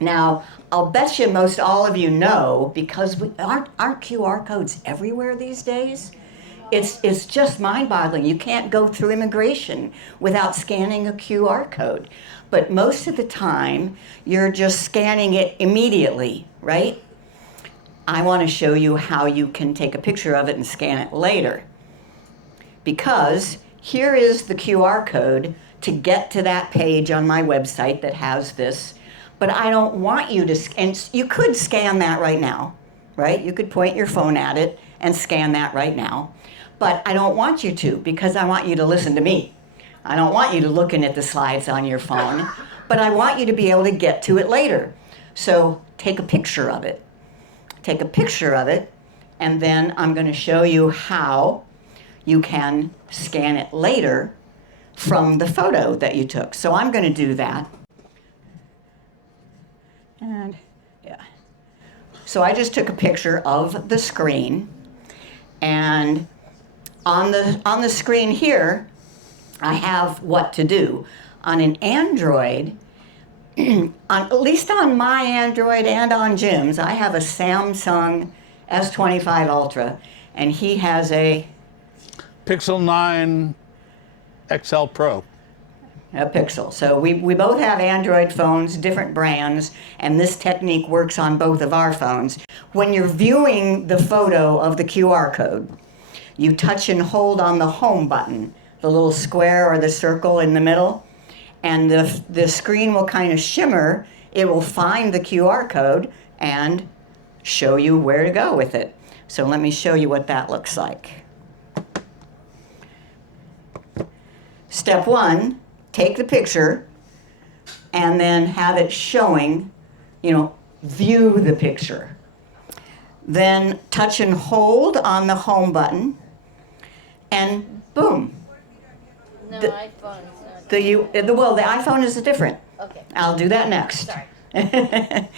Now, I'll bet you most all of you know, because we aren't QR codes everywhere these days? It's just mind-boggling. You can't go through immigration without scanning a QR code. But most of the time, you're just scanning it immediately, right? I want to show you how you can take a picture of it and scan it later. Because here is the QR code to get to that page on my website that has this. But I don't want you to, and you could scan that right now, right? You could point your phone at it and scan that right now. But I don't want you to, because I want you to listen to me. I don't want you to looking at the slides on your phone, but I want you to be able to get to it later. So take a picture of it. Take a picture of it, and then I'm going to show you how you can scan it later from the photo that you took. So I'm going to do that. And yeah. So I just took a picture of the screen, and on the screen here, I have what to do. On an Android, at least on my Android and on Jim's, I have a Samsung S25 Ultra, and he has a Pixel 9 XL Pro. A Pixel. So we both have Android phones, different brands, and this technique works on both of our phones. When you're viewing the photo of the QR code, you touch and hold on the home button, the little square or the circle in the middle, and the screen will kind of shimmer. It will find the QR code and show you where to go with it. So let me show you what that looks like. Step one, take the picture and then have it showing, view the picture. Then touch and hold on the home button, and boom. No, iPhone. The iPhone is different. Okay. I'll do that next. Sorry.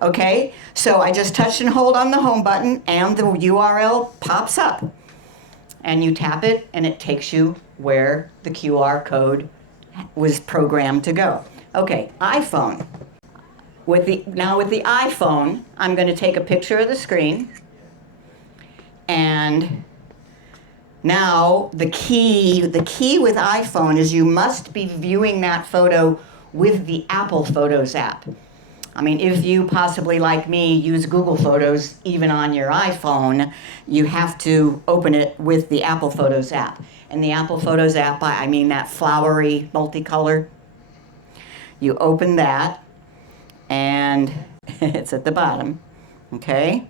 Okay, so I just touch and hold on the home button, and the URL pops up. And you tap it, and it takes you where the QR code was programmed to go. Okay, iPhone. Now with the iPhone, I'm going to take a picture of the screen, and now the key with iPhone is you must be viewing that photo with the Apple Photos app. I mean, if you possibly, like me, use Google Photos even on your iPhone, you have to open it with the Apple Photos app. And the Apple Photos app, I mean that flowery multicolor. You open that, and it's at the bottom, okay?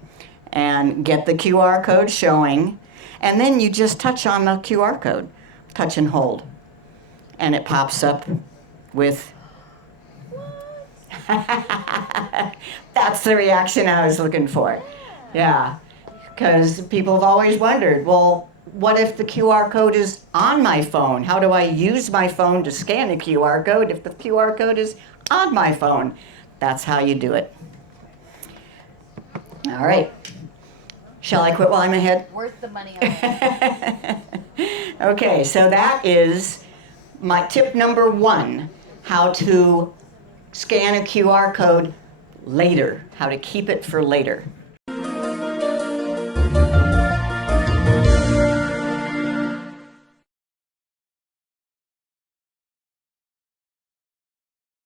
And get the QR code showing, and then you just touch on the QR code, touch and hold, and it pops up with That's the reaction I was looking for. Yeah, because people have always wondered, well, what if the QR code is on my phone? How do I use my phone to scan a QR code if the QR code is on my phone? That's how you do it. All right. Shall I quit while I'm ahead? Worth the money on it. Okay, so that is my tip number 1, how to scan a QR code later, how to keep it for later.